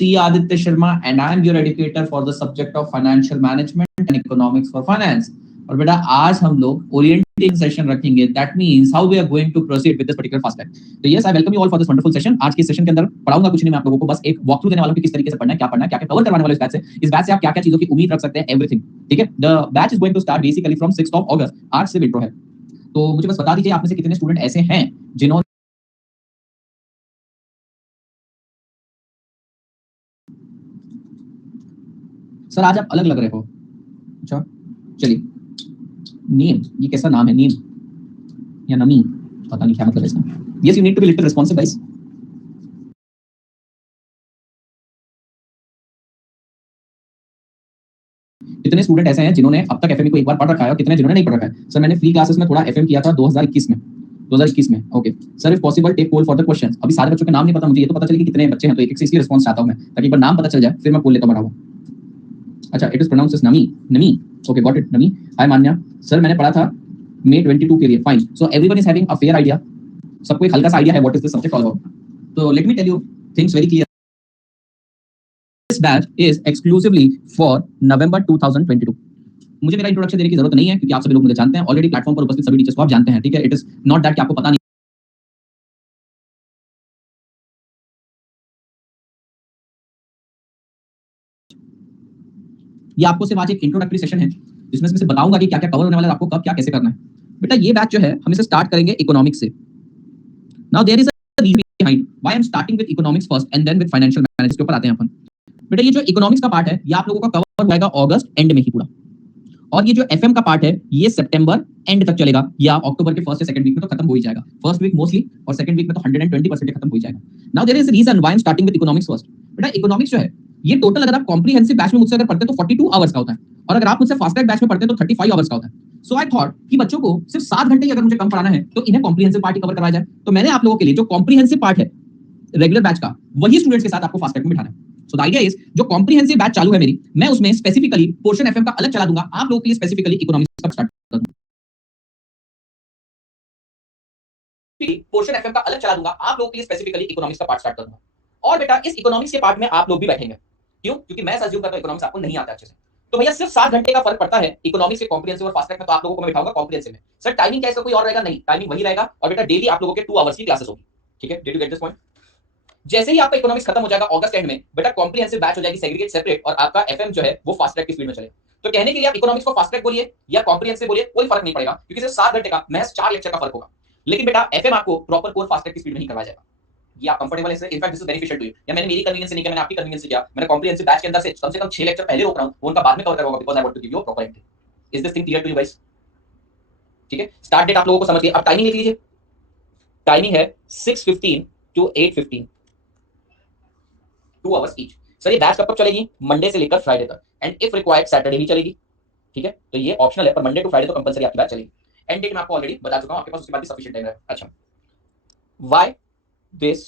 C. Aditya Sharma, and I am your educator for the subject of financial management and economics for finance. और बेटा आज हम लोग orientation session रखेंगे, that means how we are going to proceed with this particular fast track. तो yes, I welcome you all for this wonderful session. आज के session के अंदर पढ़ाऊंगा कुछ नहीं, मैं आप लोगों को बस एक वॉक थ्रू देने वाला हूं कि किस तरीके से पढ़ना है, क्या कवर करवाने वाला इस बैच से. इस बैच से आप क्या-क्या चीजों की उम्मीद रख सकते हैं, एवरीथिंग. ठीक है, the batch is going to start basically from 6th of August. आज से विड्रॉ है. तो मुझे बस बता दीजिए आप में से कितने स्टूडेंट ऐसे हैं जिन्होंने सर आज आप अलग लग रहे हो. अच्छा चलिए, नेम, ये कैसा नाम है, नेम या नमी, पता नहीं क्या मतलब है इसका. Yes, you need to be little responsive guys. कितने स्टूडेंट ऐसे हैं जिन्होंने अब तक एफएमई को एक बार पढ़ रखा है और कितने जिन्होंने नहीं पढ़ रखा है. सर मैंने फ्री क्लासेस में थोड़ा एफएम किया था 2021 में. Okay sir, if possible take poll for the questions. अभी सारे बच्चों के नाम नहीं पता मुझे, ये तो पता चले कि कितने बच्चे हैं, तो एक एक से इसलिए रिस्पांस चाहता हूं मैं, ताकि एक बार नाम पता चल जाए फिर मैं पोल लेता बढ़ाऊं. अच्छा, इट इज प्रोनाउंस्ड एज नमी. ओके गॉट इट, नमी. हाय मान्या. सर मैंने पढ़ा था May 22 के लिए. Fine. So everyone is having a fair idea. सबको एक हल्का सा आइडिया है what is the subject all about. तो let me tell you things very clear. This batch is exclusively for November 2022. मुझे मेरा इंट्रोडक्शन देने की जरूरत नहीं है क्योंकि आप सभी लोग मुझे जानते हैं ऑलरेडी. प्लेटफॉर्म पर उपस्थित सभी टीचर्स को आप जानते हैं. ठीक है, इट इज नॉट दैट कि आपको पता नहीं. ये आपको सिर्फ आज एक इंट्रोडक्टरी सेशन है जिसमें से बताऊंगा कि क्या-क्या कवर होने वाला है, आपको कब क्या कैसे करना है. बेटा ये बैच जो है हम इसे स्टार्ट करेंगे इकोनॉमिक्स से. Now there is a reason behind why I am starting with economics first and then with financial management. के ऊपर आते हैं अपन. बेटा ये जो इकोनॉमिक्स का पार्ट है ये आप लोगों का कवर होएगा अगस्त एंड में ही पूरा. और ये जो एफएम का पार्ट है ये सितंबर एंड तक चलेगा या अक्टूबर के फर्स्ट या सेकंड वीक में तो खत्म हो ही जाएगा. फर्स्ट वीक मोस्टली और सेकंड वीक में तो 120% खत्म हो ही जाएगा. Now there is a reason why I am starting with economics first. बेटा इकोनॉमिक्स जो है ये टोटल अगर आप कॉम्प्रिहेंसिव बैच में मुझसे अगर पढ़ते तो 42 आवर्स का होता है, और अगर आप मुझसे फास्ट ट्रैक बैच में पढ़ते तो 35 आवर्स का होता है. सो आई थॉट कि बच्चों को सिर्फ 7 घंटे ही अगर मुझे कम पढ़ाना है तो इन्हें कॉम्प्रिहेंसिव पार्ट कवर करवाया जाए. तो मैंने आप लोगों के लिए जो कॉम्प्रिहेंसिव पार्ट है रेगुलर बैच का वही स्टूडेंट्स के साथ आपको फास्ट ट्रैक में बिठाना है. सो द आइडिया इज जो कॉम्प्रिहेंसिव बैच चालू है मेरी, मैं उसमें स्पेसिफिकली पोर्शन एफएम का अलग चला दूंगा, आप लोगों के लिए स्पेसिफिकली इकोनॉमिक्स का स्टार्ट कर दूंगा. पोर्शन एफएम का अलग चला दूंगा, आप लोगों के लिए स्पेसिफिकली इकोनॉमिक्स का पार्ट स्टार्ट कर दूंगा. और बेटा इस इकोनॉमिक्स के पार्ट में आप लोग भी बैठेंगे. क्यों? क्योंकि मैं अज्यूम करता हूं इकोनॉमिक्स आपको नहीं आता अच्छे से. तो भैया सिर्फ 7 घंटे का फर्क पड़ता है इकोनॉमिक्स के कॉम्प्रिहेंसिव और फास्ट ट्रैक में. तो आप लोगों को मैं बिठाऊंगा कॉम्प्रिहेंसिव में. सर टाइमिंग क्या इसका कोई और रहेगा? नहीं, टाइमिंग वही रहेगा. और बेटा डेली आप लोगों के 2 आवर्स की क्लासेस होगी. ठीक है, did you get this point? जैसे ही आपका इकोनॉमिक्स खत्म हो जाएगा अगस्त एंड में, बेटा कॉम्प्रिहेंसिव बैच हो जाएगी सेग्रीगेट सेपरेट, और आपका एफएम जो है वो फास्ट ट्रैक की स्पीड में चलेगा. तो कहने के लिए आप इकोनॉमिक्स को फास्ट ट्रैक बोलिए या कॉम्प्रिहेंसिव बोलिए, कोई फर्क नहीं पड़ेगा क्योंकि सिर्फ 7 घंटे का महज 4 लेक्चर का फर्क होगा. लेकिन बेटा एफएम आपको प्रॉपर कोर फास्ट ट्रैक की स्पीड में ही करवाया जाएगा. ये आप कंफर्टेबल है इससे? In fact this is beneficial to you. या मैंने मेरी कन्वीनियंस से नहीं किया, मैंने आपकी कन्वीनियंस से किया. मैंने कॉम्प्रिहेंसिव बैच के अंदर से कम 6 लेक्चर पहले रोक रहा हूं, वो उनका बाद में कवर करूंगा because I want to give you a proper entry. Is this thing clear to you guys? ठीक है, स्टार्ट डेट आप लोगों को समझ गए. अब टाइमिंग लिख लीजिए. टाइमिंग है 6:15 टू 8:15, 2 आवर्स ईच. सर ये बैच कब तक चलेगी? मंडे से लेकर फ्राइडे तक, एंड इफ रिक्वायर्ड सैटरडे भी चलेगी. ठीक है, तो ये ऑप्शनल है, पर मंडे टू फ्राइडे तो कंपलसरी आपकी बैच चलेगी. एंड डेट मैं आपको ऑलरेडी बता चुका हूं, आपके पास उसके बाद भी सफिशिएंट टाइम है. अच्छा, why this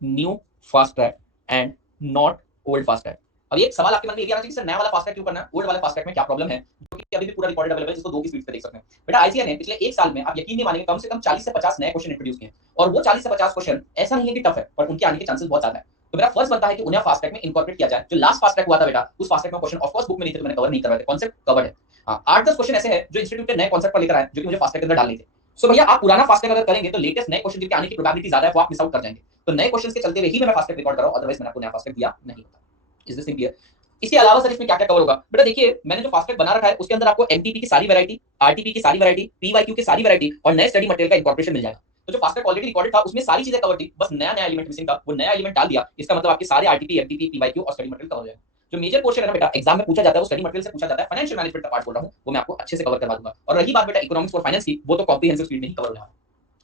new fast track and not old fast track? अब ये एक सवाल आपके मन में ये आ रहा है कि सर नया वाला फास्ट ट्रैक क्यों करना है, ओल्ड वाला फास्ट ट्रैक में क्या प्रॉब्लम है, क्योंकि अभी भी पूरा रिकॉर्डेड अवेलेबल है जिसको 2 की स्पीड पे देख सकते हैं. बेटा आईसीआर ने पिछले 1 साल में आप यकीन नहीं मानेंगे कम से कम 40 से 50 नए क्वेश्चन इंट्रोड्यूस किए, और वो 40 से 50 क्वेश्चन ऐसा नहीं है कि टफ है, पर उनके आने के चांसेस बहुत ज्यादा है. तो मेरा फर्स्ट बनता है कि उन्हें फास्ट ट्रैक में इंकॉर्पोरेट किया जाए. जो लास्ट फास्ट ट्रैक हुआ था बेटा, उस फास्ट ट्रैक में क्वेश्चन ऑफ कोर्स बुक में नहीं थे तो मैंने कवर नहीं करवाए थे, कांसेप्ट कवर्ड है. हां, 8-10 क्वेश्चन ऐसे हैं जो इंस्टीट्यूट के नए कांसेप्ट पर लेकर आए जो कि मुझे फास्ट ट्रैक के अंदर डालने थे. सो भैया आप पुराना फास्ट ट्रैक अगर करेंगे तो लेटेस्ट नए क्वेश्चन जिनके आने की प्रोबेबिलिटी ज्यादा है वो आप मिस आउट कर जाएंगे. तो नए क्वेश्चंस के चलते हुए ही मैं फास्ट ट्रैक रिकॉर्ड कर रहा हूं, अदरवाइज मैंने आपको नया फास्ट ट्रैक दिया नहीं होता. Is this thing clear? इसके अलावा सर इसमें क्या-क्या कवर होगा? बेटा देखिए मैंने जो फास्ट ट्रैक बना रखा है उसके अंदर आपको एमटीपी की सारी वैरायटी, आरटीपी की सारी वैरायटी, पीवाईक्यू की सारी वैरायटी और नए स्टडी मटेरियल का इंकॉर्पोरेशन मिल जाएगा. तो जो फास्ट ट्रैक ऑलरेडी रिकॉर्डेड था उसमें सारी चीजें कवर थी, बस नया एलिमेंट मिसिंग था, वो नया एलिमेंट डाल दिया. इसका मतलब आपके सारे आरटीपी, एमटीपी, पीवाईक्यू और स्टडी मटेरियल कवर हो जाएगा. जो मेजर पोर्शन है ना बेटा एग्जाम में पूछा जाता है वो स्टडी मटेरियल से पूछा जाता है. फाइनेंशियल मैनेजमेंट का पार्ट बोल रहा हूं वो मैं आपको अच्छे से कवर करवा दूंगा. और रही बात बेटा इकोनॉमिक्स फॉर फाइनेंस की, वो तो कॉम्प्रिहेंसिव स्पीड में ही कवर होने वाला है.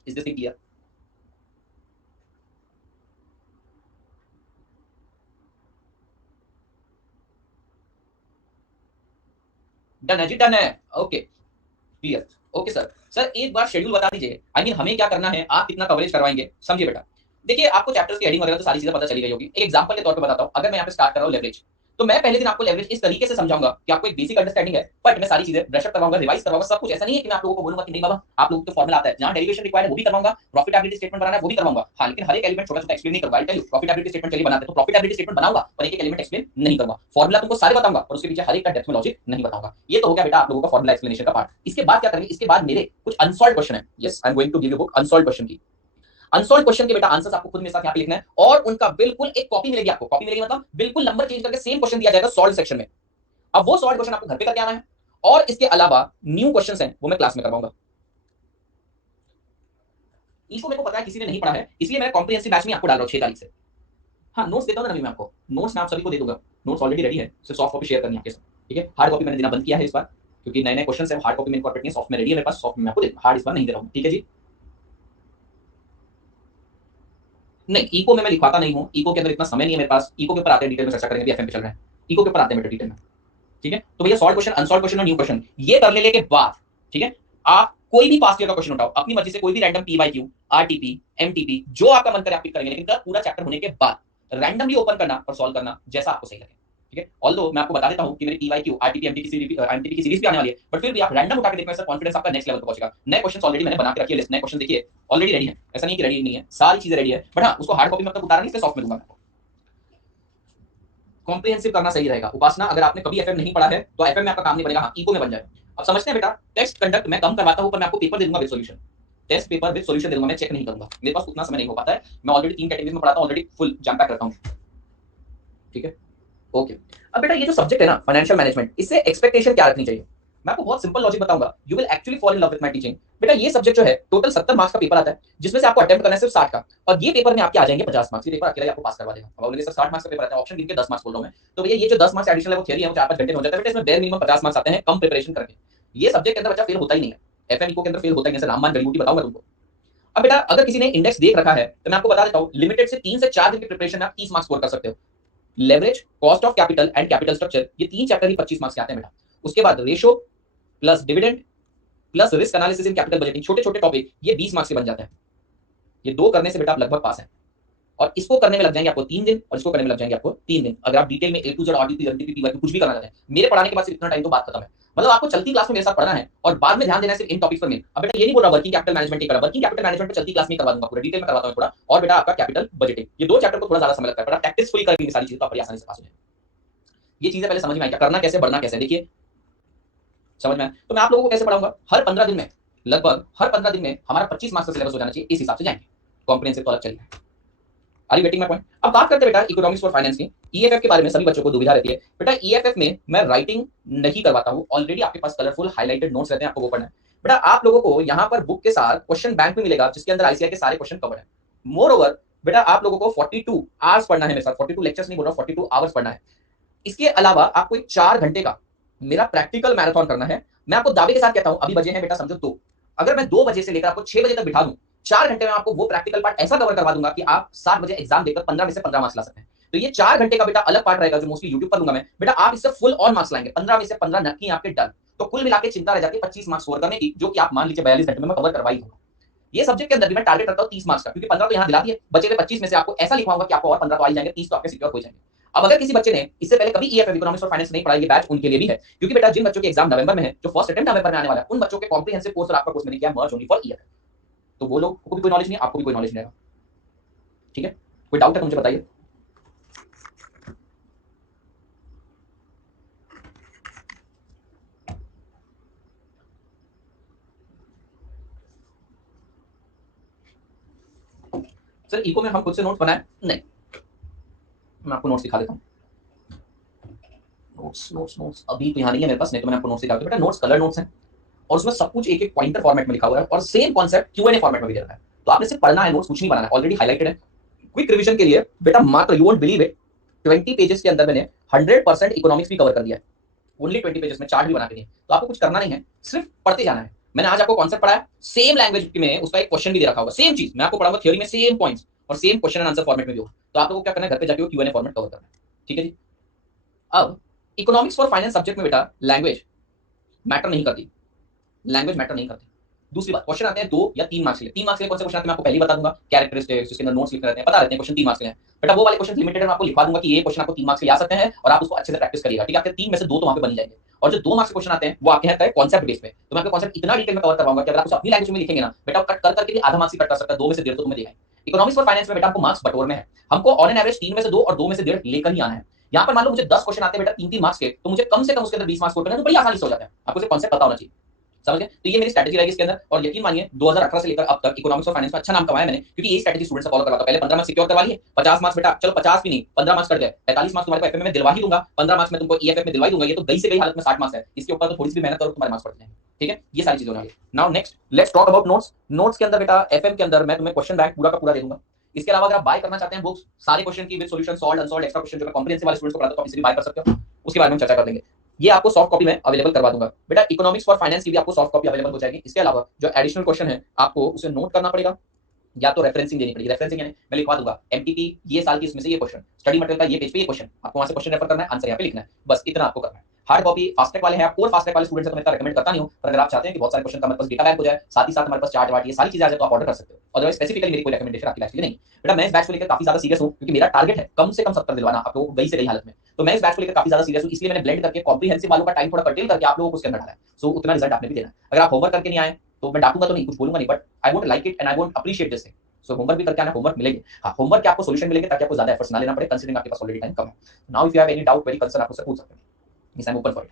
Is this thing clear? Done है जी, डन है. Okay clear. Okay sir. Sir एक बार शेड्यूल बता दीजिए, आई मीन हमें क्या करना है, आप कितना कवरेज करवाएंगे. समझिए बेटा, देखिए आपको चैप्टर्स की हेडिंग वगैरह तो सारी चीजें पता चली गई होगी. एक एग्जांपल के तौर पे बताता हूं. अगर मैं यहां पे स्टार्ट कर रहा हूं लेवरेज, तो मैं पहले दिन आपको लेवरेज इस तरीके से समझाऊंगा कि आपको एक बेसिक अंडरस्टैंडिंग है, बट मैं सारी चीजें ब्रश अप करवाऊंगा, रिवाइज करवाऊंगा, सब कुछ। ऐसा नहीं है कि मैं आप लोगों को बोलूंगा कि नहीं बाबा आप लोगों को तो फॉर्मूला आता है, जहां डेरिवेशन रिक्वायर्ड है वो भी करवाऊंगा, प्रॉफिटेबिलिटी स्टेटमेंट बनाना है वो भी करवाऊंगा। हाँ, लेकिन हर एक एलिमेंट छोटा छोटा एक्सप्लेन नहीं करूंगा। I tell you, profitability statement चलिए बनाते हैं, तो प्रॉफिटेबिलिटी स्टेटमेंट बनाऊंगा पर एक एक एलिमेंट एक्सप्लेन नहीं करूंगा। फॉर्मूला तुमको सारे बताऊंगा और उसके पीछे हर एक का डेप्थ में लॉजिक नहीं बताऊंगा। ये तो हो गया बेटा आप लोगों का फॉर्मूला एक्सप्लेनेशन का पार्ट। इसके बाद क्या करेंगे, इसके बाद मेरे कुछ अनसॉल्व क्वेश्चन है। Yes, I am going to give you book unsolved question की। अनसॉल्व क्वेश्चन के बेटा आंसर्स आपको खुद मेरे साथ यहाँ पे लिखना है और उनका बिल्कुल एक कॉपी मिलेगी आपको। कॉपी मिलेगी मतलब बिल्कुल नंबर चेंज करके सेम क्वेश्चन दिया जाएगा सॉल्व सेक्शन में। अब वो सॉल्व क्वेश्चन आपको घर पे करके आना है और इसके अलावा न्यू क्वेश्चंस हैं वो मैं क्लास में करवाऊंगा। इसको मेरे को पता है किसी ने नहीं पढ़ा है, इसलिए मैं कॉम्प्रिहेंसिव बैच में आपको डाल रहा हूं 6 तारीख से। हाँ, नोट्स देता हूं ना, मैं आपको नोट्स मैं आप सभी को दे दूंगा। नोट्स ऑलरेडी रेडी है, सिर्फ सॉफ्ट कॉपी शेयर करनी है आपके साथ। ठीक है, हार्ड कॉपी मैंने देना बंद किया है इस बार, क्योंकि नए नए क्वेश्चन है। हार्ड कॉपी में इनकॉर्पोरेट नहीं, सॉफ्ट में रेडी है मेरे पास। सॉफ्ट में आपको हार्ड इस बार नहीं दे रहा हूं। ठीक है जी, नहीं इको में मैं लिखवाता नहीं हूँ, इको के अंदर इतना समय नहीं है मेरे पास। इको के ऊपर आते हैं, डिटेल में चर्चा करेंगे, एफएम पे चल रहा है, इको के ऊपर आते हैं डिटेल में। ठीक है, तो भैया सॉल्व क्वेश्चन, अनसॉल्व क्वेश्चन और न्यू क्वेश्चन ये कर लेने के बाद, ठीक है, आप कोई भी पास्ट ईयर का क्वेश्चन उठाओ अपनी मर्जी से, कोई भी रैंडम पीवाईक्यू, आरटीपी, एमटीपी, जो आपका मन करे आप पिक करेंगे, लेकिन पूरा चैप्टर होने के बाद रैंडमली ओपन करना और सॉल्व करना जैसा आपको सही लगे। ठीक है, ऑल्दो मैं आपको बता देता हूं कि मेरी पीवाईक्यू, आरटीपी, एमटीपी की सीरीज भी आने वाली है, बट फिर भी आप रैंडम उठा के देखने से कॉन्फिडेंस आपका नेक्स्ट लेवल पे पहुंचेगा। नए क्वेश्चन ऑलरेडी मैंने बना के रखी है लिस्ट, नए क्वेश्चन देखिए ऑलरेडी रेडी है, ऐसा नहीं कि रेडी नहीं है, सारी चीजें रेडी है। बट हाँ, उसको हार्ड कॉपी में तक उतारा नहीं, इसलिए सॉफ्ट में दूंगा मैं। कॉम्प्रिहेंसिव करना सही रहेगा। उपासना, अगर आपने कभी एफएम नहीं पढ़ा है तो एफएम में आपका काम नहीं बनेगा, हाँ इको में बन जाए। अब समझते हैं बेटा, टेक्स्ट कंडक्ट मैं कम करवाता हूं, पर मैं आपको पेपर दे दूंगा with solution. Test paper with solution दे दूंगा, मैं चेक नहीं करूंगा, मेरे पास उतना समय नहीं हो पाता है। मैं ऑलरेडी 3 कैटेगरीज में पढ़ाता हूं, ऑलरेडी फुल जैम पैक करता हूं। ठीक है, ओके। अब बेटा ये जो सब्जेक्ट है ना फाइनेंशियल मैनेजमेंट, इससे एक्सपेक्टेशन क्या रखनी चाहिए, मैं आपको बहुत सिंपल लॉजिक बताऊंगा, you will actually fall in love with my teaching. बेटा ये सब्जेक्ट जो है टोटल 70 मार्क्स का पेपर आता है, जिसमें से आपको अटेम्प्ट करना है सिर्फ 60 का, और ये पेपर में आपके आ जाएंगे 50 मार्क्स। ये पेपर अकेला ही आपको पास करवा देगा। अब ऑलरेडी सर 60 मार्क्स का पेपर आता है, ऑप्शन गिन के 10 मार्क्स बोल रहा हूं मैं, तो भैया ये जो 10 मार्क्स एडिशनल है वो थियरी है, वो 4-5 घंटे में हो जाता है। बेटा इसमें बेयर मिनिमम 50 मार्क्स आते हैं कम प्रिपरेशन करके। ये सब्जेक्ट के अंदर बच्चा फेल होता ही नहीं है, एफएम इको के अंदर फेल होता ही नहीं है, राममान जड़ी बूटी बताऊंगा तुमको। अब बेटा अगर किसी ने इंडेक्स देख रखा है तो मैं आपको बता देता हूं, लिमिटेड से 3 से 4 दिन की प्रिपरेशन में आप 30 मार्क्स स्कोर कर सकते हो। Leverage, cost of capital and capital structure, ये 3 चैप्टर ही 25 मार्क्स के आते हैं बेटा। उसके बाद ratio plus dividend plus risk analysis in capital budgeting, छोटे छोटे टॉपिक, ये 20 मार्क्स के बन जाते हैं। ये 2 करने से बेटा आप लगभग पास हैं। और इसको करने में लग जाएंगे आपको 3 दिन, और इसको करने में लग जाएंगे आपको 3 दिन, अगर आप डिटेल में A to Z RTP, MTP, PYQ कुछ भी करना चाहते हैं। मेरे पढ़ाने के बाद सिर्फ इतना टाइम तो बात खत्म है। मतलब आपको चलती क्लास में मेरे साथ पढ़ना है और बाद में ध्यान देना है सिर्फ इन टॉपिक्स पर मेन। अब बेटा ये नहीं बोल रहा वर्किंग कैपिटल मैनेजमेंट ही करा, वर्किंग कैपिटल मैनेजमेंट पे चलती क्लास में करवा दूंगा, पूरा डिटेल में करवाता हूं थोड़ा। और बेटा आपका कैपिटल बजटिंग, ये 2 चैप्टर को थोड़ा ज्यादा समय लगता है, पर आप प्रैक्टिस फुली करेंगे सारी चीजें तो आप बड़ी आसानी से पास हो जाएंगे। ये चीजें पहले समझ में आई क्या, करना कैसे, बढ़ना कैसे, देखिए समझ में। तो मैं आप लोगों को कैसे पढ़ाऊंगा, हर 15 दिन में, लगभग हर 15 दिन में हमारा 25 मार्क्स का सिलेबस हो जाना चाहिए, इस हिसाब से जाएंगे। कॉम्प्रिहेंसिव तो अलग चलिए, are you getting my point. अब बात करते हैं बेटा इकोनॉमिक्स फॉर फाइनेंस की। ईएफएफ के बारे में सभी बच्चों को दुविधा रहती है। बेटा ईएफएफ में मैं राइटिंग नहीं करवाता हूं, ऑलरेडी आपके पास कलरफुल हाइलाइटेड नोट्स रहते हैं, आपको वो पढ़ना है। बेटा आप लोगों को यहां पर बुक के साथ क्वेश्चन बैंक में मिलेगा, जिसके अंदर आईसीआई के सारे क्वेश्चन कवर है। मोर ओवर बेटा आप लोगों को 42 आवर्स पढ़ना है मेरे साथ, 42 लेक्चर्स नहीं बोल रहा, 42 आवर्स पढ़ना है। इसके अलावा आपको 4 घंटे का मेरा प्रैक्टिकल मैराथन करना है। मैं आपको दावे के साथ कहता हूं, अभी बजे हैं बेटा समझो 2, अगर मैं 2 बजे से लेकर आपको 6 बजे तक बिठा दूं, 4 घंटे में आपको वो प्रैक्टिकल पार्ट ऐसा कवर करवा दूंगा कि आप 7 बजे एग्जाम देकर 15 में से 15 मार्क्स ला सकते हैं। तो ये 4 घंटे का बेटा अलग पार्ट रहेगा, जो मोस्टली यूट्यूब पर दूंगा मैं। बेटा आप इससे फुल ऑन मार्क्स लाएंगे, 15 में से 15 नक्की आपके डन। तो कुल मिला के चिंता रह जाती है 25 मार्क्स स्कोर करने की, जो कि आप मान लीजिए 42 घंटे में मैं कवर करवाई दूंगा। ये सब्जेक्ट के अंदर भी मैं टारगेट करता हूं 30 मार्क्स का, क्योंकि 15 तो यहां दिला दिए, बचे हुए 25 में से आपको ऐसा लिखवाऊंगा कि आपको और 15 तो आ ही जाएंगे, 30 तो आपके सिक्योर हो जाएंगे। अब अगर किसी बच्चे ने इससे पहले कभी ईएफएफ इकोनॉमिक्स और फाइनेंस नहीं पढ़ा, ये बैच उनके लिए भी है, क्योंकि बेटा जिन बच्चों के एग्जाम नवंबर में है, जो फर्स्ट अटेम्प्ट नवंबर में आने वाला है, उन बच्चों के कॉम्प्रिहेंसिव कोर्स और आपका कोर्स मैंने किया मर्ज ओनली फॉर ईएफएफ। तो वो लोग को भी कोई नॉलेज नहीं, आपको भी कोई नॉलेज नहीं रहेगा। ठीक है, कोई डाउट है तो मुझे बताइए। सर इको में हम खुद से नोट्स बनाए नहीं, मैं आपको नोट्स दिखा देता हूँ। नोट्स नोट्स नोट्स अभी तो यहाँ नहीं है मेरे पास, नहीं तो मैंने आपको नोट्स दिखा दिया। बेटा नोट्स कलर नोट्स हैं और उसमें सब कुछ एक एक पॉइंटर फॉर्मेट में लिखा हुआ है, और सेम कॉन्सेप्ट क्यूएनए फॉर्मेट में भी दे रखा है। तो आपने सिर्फ पढ़ना है, नोट्स कुछ नहीं बनाना है, ऑलरेडी हाईलाइटेड है। क्विक रिवीजन के लिए बेटा मात्र, you won't believe it, 20 pages के अंदर मैंने 100% इकोनॉमिक्स भी कवर कर दिया है, ओनली 20 पेजेस में, चार्ट भी बना के दिए। तो आपको कुछ करना नहीं है, सिर्फ पढ़ते जाना है। मैंने आज आपको कॉन्सेप्ट पढ़ाया, सेम लैंग्वेज में उसका एक क्वेश्चन भी दे रखा होगा, सेम चीज मैं आपको पढ़ाऊंगा थियोरी में, सेम पॉइंट्स और same question and answer format में भी होगा। तो आप लोगों को क्या करना है, घर पे जाके क्यूएनए फॉर्मेट कवर करना है। ठीक है जी। अब इकोनॉमिक्स फॉर फाइनेंस सब्जेक्ट में बेटा लैंग्वेज मैटर नहीं करती, लैंग्वेज मैटर नहीं करती। दूसरी बात, क्वेश्चन आते हैं 2 या 3 मार्क्स के लिए। 3 मार्क्स के लिए कौन से क्वेश्चन आते हैं मैं आपको पहले ही बता दूंगा, कैरेक्टरिस्टिक्स, उसके अंदर नोट्स लिखने रहते हैं, पता रहते हैं क्वेश्चन 3 मार्क्स के लिए। बेटा वो वाले क्वेश्चन लिमिटेड मैं आपको लिखवा दूंगा कि ये क्वेश्चन आपको 3 मार्क्स के लिए आ सकते हैं और आप उसको अच्छे से प्रैक्टिस करिएगा, ठीक है। आपके 3 में से 2 तो वहां पे बन जाएंगे, और जो 2 मार्क्स के क्वेश्चन आते हैं वो आपके हैं कॉन्सेप्ट बेस पे। तो मैं आपको कॉन्सेप्ट इतना डिटेल में कवर करवाऊंगा कि अगर आप उसे अपनी लैंग्वेज में लिखेंगे ना बेटा, कट कर करके भी आधा मार्क्स ही कट कर सकता है, 2 में से 1.5 तो तुम्हें देगा ही। इकोनॉमिक्स और फाइनेंस में बेटा आपको मार्क्स बटोरने हैं, हमको ऑन एन एवरेज 3 में से 2 और 2 में से 1.5 लेकर ही आना है। यहाँ पर मान लो मुझे 10 क्वेश्चन आते हैं बेटा 3-3 मार्क्स के, तो मुझे कम से कम उसके अंदर 20 मार्क्स स्कोर करना है, जो बड़ी आसानी से हो जाता है। आपको कॉन्सेप्ट पता होना चाहिए, समझ गए। तो ये मेरी स्ट्रेटजी रहेगी इसके अंदर, और यकीन मानिए 2018 से लेकर अब तक इकोनॉमिक्स और फाइनेंस में अच्छा नाम कमाया मैंने, क्योंकि ये स्ट्रेटजी स्टूडेंट से फॉलो करवाता हूं। पहले 15 मार्क्स सिक्योर करवा लिए, 50 मार्क्स बेटा, चलो 50 भी नहीं 15 मार्क्स कर गए, 45 मार्क्स तुम्हारे को एफएम में दिलवा ही दूंगा, 15 मार्क्स में तुमको ईएफएफ में दिलवा ही दूंगा। ये तो गई से गई हालत में 60 मार्क्स है, इसके ऊपर तो थोड़ी सी भी मेहनत करो तुम्हारे मार्क्स बढ़ जाएंगे, ठीक है। ये सारी चीजें होंगी। Now next let's talk about notes. Notes के अंदर बेटा एफएम के अंदर मैं तुम्हें क्वेश्चन बैंक पूरा का पूरा दे दूंगा। इसके अलावा अगर आप बाय करना चाहते हैं बुक्स सारे क्वेश्चन की with solution, solved unsolved extra question जो मैं कॉम्प्रिहेंसिव वाले स्टूडेंट्स को पढ़ाता हूं, आप इसे भी बाय कर सकते हो, उसके बारे में हम चर्चा कर लेंगे। ये आपको सॉफ्ट कॉपी में अवेलेबल करवा दूंगा बेटा। इकोनॉमिक्स फॉर फाइनेंस की भी आपको सॉफ्ट कॉपी अवेलेबल हो जाएगी। इसके अलावा जो एडिशनल क्वेश्चन है आपको उसे नोट करना पड़ेगा, या तो रेफरेंसिंग देनी पड़ेगी। रेफरेंसिंग यानी मैं लिखवा दूंगा एमटीपी ये साल की इसमें से ये क्वेश्चन, स्टडी मटेरियल का ये पेज पे ये क्वेश्चन, आपको वहां से क्वेश्चन रेफर करना है, आंसर यहाँ पे लिखना है, बस इतना आपको करना है। हार्ड कॉपी फास्ट ट्रैक वाले हैं, आपको फास्ट ट्रैक वाले स्टूडेंट्स को मैं रेकमेंड करता नहीं हूं, पर अगर आप चाहते हैं कि बहुत सारे क्वेश्चन का हमारे पास डेटा बैंक हो जाए, साथ ही साथ हमारे पास चार्ट वार्ट ये सारी चीजें आ जाए, तो आप ऑर्डर कर सकते हो। अदरवाइज स्पेसिफिकली मेरी कोई रिकमेंडेशन आपकी बैच के लिए नहीं। बेटा मैं इस बैच को लेकर काफी ज्यादा सीरियस हूं, क्योंकि मेरा टारगेट है कम से कम 70 दिलवाना आप लोगों को गई से गई हालत में। तो मैं इस बैच को लेकर काफी ज्यादा सीरियस हूं, इसलिए मैंने ब्लेंड करके कॉम्प्रिहेंसिव वालों का टाइम थोड़ा कर्टेल करके आप लोगों को उसके अंदर डाला है। सो उतना रिजल्ट आपने भी देना है। अगर आप होमवर्क करके नहीं आए तो मैं डांटूंगा तो नहीं, कुछ बोलूंगा नहीं, but I won't like it and I won't appreciate this thing. So homework भी करके आना, होमवर्क मिलेंगे। हाँ, होमवर्क के आपको सॉल्यूशन मिलेंगे ताकि आपको ज्यादा एफर्ट्स ना लेना पड़े, कंसीडरिंग आपके पास ऑलरेडी टाइम कम है। Now if you have any doubt very concern आप मुझसे पूछ सकते हैं। इस time open for it.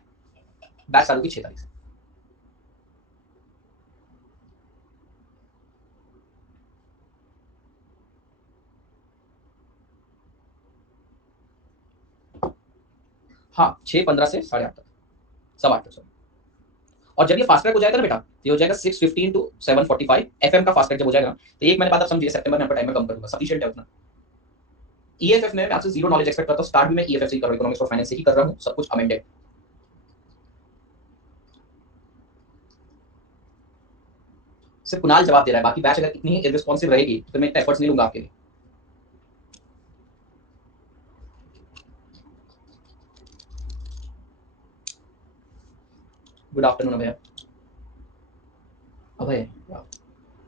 Batch चालू की 6 तारीख से। हाँ 6:15 से 8:30 तक, 8:15 तक। और जब ये फास्ट ट्रैक हो जाएगा ना बेटा, ये हो जाएगा 6:15 टू 7:45 एफएम का फास्ट ट्रैक जब हो जाएगा, तो एक मैंने बात आप समझिए, सितंबर में आपका टाइम में कम कर दूंगा, सफिशिएंट है उतना। ईएफएफ में मैं आपसे जीरो नॉलेज एक्सपेक्ट करता हूं, स्टार्ट भी मैं ईएफएफ से ही कर रहा हूं, इकोनॉमिक्स और फाइनेंस से ही कर रहा हूं, सब कुछ अमेंडेड। सिर्फ कुणाल जवाब दे रहा है, बाकी बैच अगर इतनी इररिस्पॉन्सिव रहेगी तो मैं इतना एफर्ट्स नहीं लूंगा आपके लिए। गुड आफ्टरनून अभय। अभय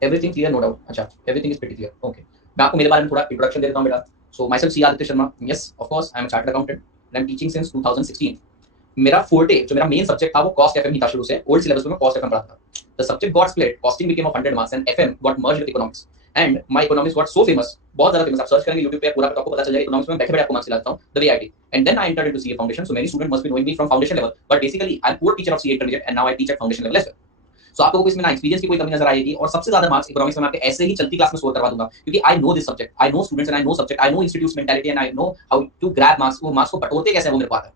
एवरीथिंग क्लियर नो डाउट, अच्छा everything is pretty clear, okay. मैं आपको मेरे बारे में थोड़ा इंट्रोडक्शन दे देता हूं बेटा। So myself C Aditya Sharma, yes of course I am a chartered accountant and I am teaching since 2016। मेरा फोर्टे जो मेरा मेन सब्जेक्ट था वो कॉस्ट एफएम ही था शुरू से, ओल्ड सिलेबस में कॉस्ट एफएम पढ़ाता था। The subject got split, costing became of 100 marks and FM got merged with economics and my economics got so famous, बहुत ज्यादा फेमस। आप सर्च करेंगे YouTube पे पूरा आपको पता चल जाएगा। इकोनॉमिक्स में बैठे बैठे आपको मार्क्स दिलाता हूं, the VIT, and then I entered into CA foundation. So many student must be knowing me from foundation level, but basically I am core teacher of CA intermediate and now I teach at foundation level as well. सो आप लोगों को इसमें ना experience की कोई कमी नजर आएगी, और सबसे ज्यादा मार्क्स इकोनॉमिक्स में आपके ऐसे ही चलती क्लास में स्कोर करवा दूंगा, क्योंकि I know this subject, I know students and I know subject, I know institutes mentality and I know how to grab marks. वो मार्क्स को बटोरते कैसे वो मेरे को आता है।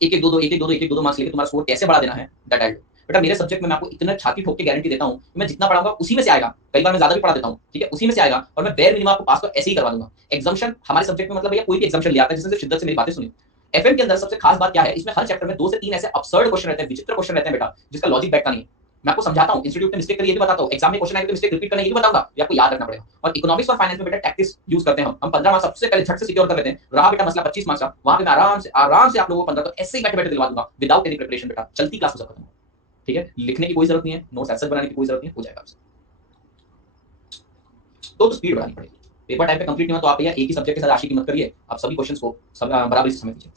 एक एक दो दो एक एक दो दो एक एक दो दो मार्क्स लेके तुम्हारा स्कोर कैसे बढ़ा देना है, दैट आई डू। बेटा मेरे सब्जेक्ट में मैं आपको इतना छाती ठोक के गारंटी देता हूं कि मैं जितना पढ़ाऊंगा उसी में से आएगा। कई बार मैं ज्यादा भी पढ़ा देता हूं, ठीक है, उसी में से आएगा, और मैं बेयर मिनिमम आपको पास तो ऐसे ही करवा दूंगा। एग्जाम्पशन हमारे सब्जेक्ट में मतलब भैया कोई भी एग्जाम्पशन ले आता है जिसने सिर्फ शिद्दत से मेरी बातें सुनी। एफएम के अंदर सबसे खास बात क्या है, इसमें हर चैप्टर में 2 से 3 ऐसे absurd क्वेश्चन रहते हैं, विचित्र क्वेश्चन रहते हैं बेटा, जिसका लॉजिक बैठता नहीं है। मैं आपको समझाता हूं, इंस्टीट्यूट में मिस्टेक करिए ये भी बताता हूं, एग्जाम में क्वेश्चन आएगा तो मिस्टेक रिपीट करना ये भी बताऊंगा, ये आपको याद रखना पड़ेगा। और इकोनॉमिक्स और फाइनेंस में बेटा टैक्टिक्स यूज करते हैं हम 15 मार्क्स सबसे पहले झट से सिक्योर कर लेते हैं। रहा बेटा मसला 25 मार्क्स का, वहां पे मैं आराम से आप लोगों को 15 तो ऐसे ही बैठे बैठे दिलवा दूंगा विदाउट एनी प्रिपरेशन बेटा, चलती क्लास में सब खत्म, ठीक है। लिखने की कोई जरूरत नहीं है, नोट्स एक्सेस बनाने की कोई जरूरत नहीं, हो जाएगा आपसे। तो स्पीड बढ़ानी पड़ेगी। पेपर टाइम पे कंप्लीट नहीं हुआ तो आप भैया एक ही सब्जेक्ट के साथ आशिकी मत करिए, आप सभी क्वेश्चंस को सब बराबर से समझ लीजिए।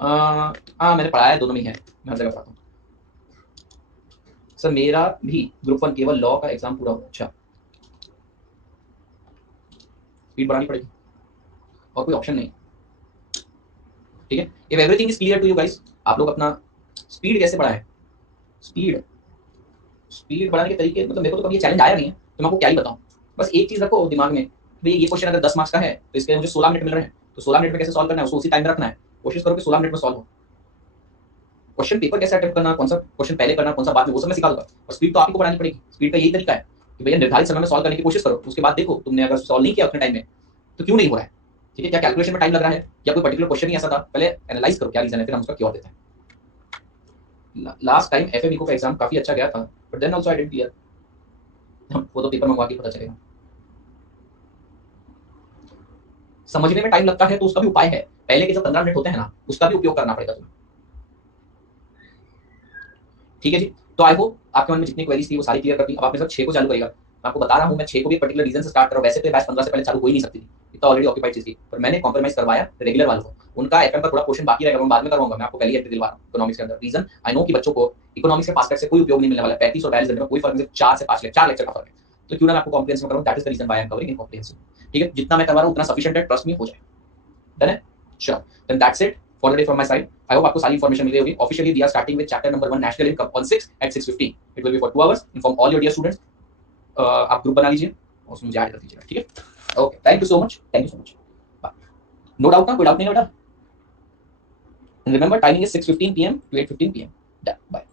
हाँ मैंने पढ़ाया है, दोनों में ही है, मैं हर जगह पढ़ाता हूँ। सर मेरा भी ग्रुप 1 केवल लॉ का एग्जाम पूरा हुआ, अच्छा स्पीड बढ़ानी पड़ेगी और कोई ऑप्शन नहीं, ठीक है। If everything is clear to you guys, आप लोग अपना स्पीड कैसे बढ़ाएं, स्पीड स्पीड बढ़ाने के तरीके, मतलब मेरे को तो कभी ये चैलेंज आया नहीं है, तो मैं आपको क्या ही बताऊं। बस एक चीज रखो दिमाग में, भाई ये क्वेश्चन अगर 10 मार्क्स का है तो इसके मुझे 16 मिनट मिल रहे हैं, तो 16 मिनट में कैसे सॉल्व करना है, उसको उसी टाइम में रखना है। कोशिश करो कि 16 मिनट में सॉल्व हो। क्वेश्चन पेपर कैसे अटेम्प्ट करना, कौन सा क्वेश्चन पहले करना, कौन सा बाद में, वो सब मैं सिखा दूंगा। और स्पीड तो आपको बढ़ानी पड़ेगी। स्पीड का यही तरीका है कि भैया निर्धारित समय में सॉल्व करने की कोशिश करो, उसके बाद देखो तुमने अगर सॉल्व नहीं किया उतने टाइम में तो क्यों नहीं हो रहा है, ठीक है। क्या कैलकुलेशन में टाइम लग रहा है, या कोई पर्टिकुलर क्वेश्चन ही ऐसा था, पहले एनालाइज करो क्या रीजन है, फिर हम उसका क्योर देते हैं। लास्ट टाइम एफएमईको का एग्जाम काफी अच्छा गया था, but then also I didn't clear. वो तो पेपर मंगवा के पता चलेगा। समझने में टाइम लगता है तो उसका भी उपाय है, पहले के जो 15 मिनट होते हैं ना उसका भी उपयोग करना पड़ेगा तुम्हें। ठीक है जी। तो आई होप आपके मन में जितनी क्वेरीज थी वो सारी क्लियर कर दी। अब आप मेरे साथ 6 को चालू करेगा। मैं आपको बता रहा हूँ मैं 6 को भी एक पर्टिकुलर रीजन से स्टार्ट कर रहा हूँ। वैसे तो ये बैच 15 से पहले चालू हो ही नहीं सकती थी, इतना ऑलरेडी ऑक्यूपाइड चीज थी, पर मैंने कॉम्प्रोमाइज करवाया रेगुलर वालों को। उनका एफएम का थोड़ा पोर्शन बाकी रहेगा, मैं बाद में करवाऊंगा। मैं आपको पहले ही एंट्री दिलवा रहा हूँ इकोनॉमिक्स के अंदर। रीजन आई नो कि बच्चों को इकोनॉमिक्स के पास करके कोई उपयोग नहीं मिलने वाला है। 35 और 42 घंटे में कोई फर्क नहीं, 4 से 5 लेक्चर, 4 लेक्चर का फर्क है। तो क्यों ना मैं आपको कॉम्प्रिहेंसिव करूँ, that is the reason why I am covering in comprehensive. ठीक है, जितना मैं करवा रहा हूँ उतना सफिशिएंट है, ट्रस्ट मी, हो जाए। डन है, sure. Then that's it for the day from my side. I hope आपको सारी इन्फॉर्मेशन मिल गई होगी। Officially we are starting with chapter number 1 national income on 6 at 6:15। It will be for 2 hours. Inform all your dear students. आप group बना लीजिए और उसमें मुझे ऐड कर दीजिएगा, ठीक है। Okay, thank you so much, thank you so much. No doubt ना, कोई डाउट नहीं है बेटा। Remember timing is 6:15 PM to 8:15 PM। Bye.